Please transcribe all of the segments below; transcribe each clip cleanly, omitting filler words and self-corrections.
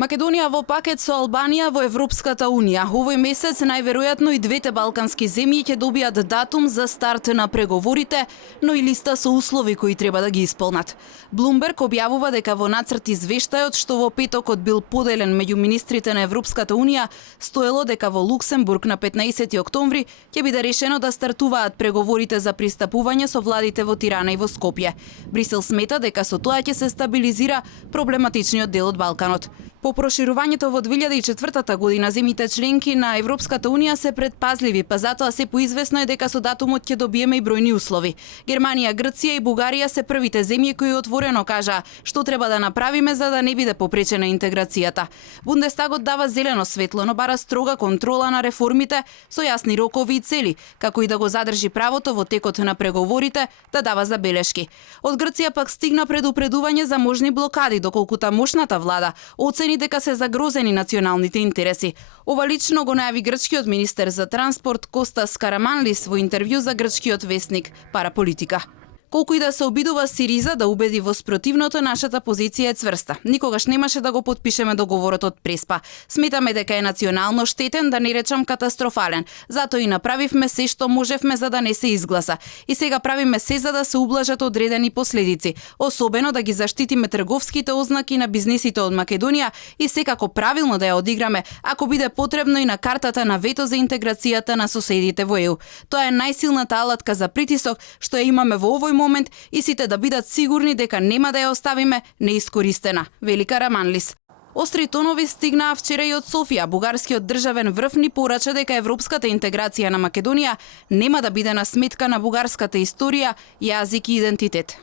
Македонија во пакет со Албанија во Европската Унија. Овој месец најверојатно и двете балкански земји ќе добијат датум за старт на преговорите, но и листа со услови кои треба да ги исполнат. Блумберг објавува дека во нацрт извештајот што во петокот бил поделен меѓу министрите на Европската Унија, стоело дека во Луксембург на 15 октомври ќе биде решено да стартуваат преговорите за пристапување со владите во Тирана и во Скопје. Брисел смета дека со тоа ќе се стабилизира проблематичниот дел од Балканот. По проширувањето во 2004 година земјите членки на Европската Унија се предпазливи, па затоа се поизвестно е дека со датумот ќе добиеме и бројни услови. Германија, Грција и Бугарија се првите земји кои отворено кажаа што треба да направиме за да не биде попречена интеграцијата. Бундестагот дава зелено светло, но бара строга контрола на реформите со јасни рокови и цели, како и да го задржи правото во текот на преговорите да дава забелешки. Од Грција пак стигна предупредување за можни блокади, доколку тамошната влада оцени дека се загрозени националните интереси. Ова лично го најави грчкиот министер за транспорт Костас Караманлис во интервју за грчкиот весник Параполитика. Колку и да се обидува Сириза да убеди во спротивното, нашата позиција е цврста. Никогаш немаше да го потпишеме договорот од Преспа. Сметаме дека е национално штетен, да не речам катастрофален. Затоа и направивме се што можевме за да не се изгласа. И сега правиме се за да се ублажат одредени последици, особено да ги заштитиме трговските ознаки на бизнисите од Македонија и секако правилно да ја одиграме, ако биде потребно и на картата на вето за интеграцијата на соседите во ЕУ. Тоа е најсилната алатка за притисок што ја имаме во овој момент и сите да бидат сигурни дека нема да ја оставиме неискористена, вели Караманлис. Остри тонови стигнаа вчера и од Софија. Бугарскиот државен врв ни порача дека европската интеграција на Македонија нема да биде на сметка на бугарската историја, јазик и идентитет.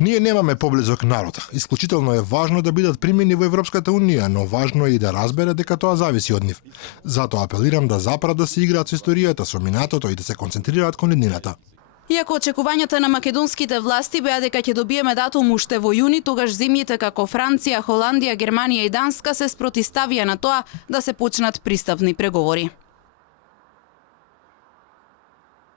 Ние немаме поблизок народ. Исклучително е важно да бидат примени во Европската Унија, но важно е и да разбере дека тоа зависи од нив. Затоа апелирам да запрат да се играат со историјата, со минатото и да се концентрираат кон иднината. Иако очекувањата на македонските власти беа дека ќе добиеме датум уште во јуни, тогаш земјите како Франција, Холандија, Германија и Данска се спротиставија на тоа да се почнат пристапни преговори.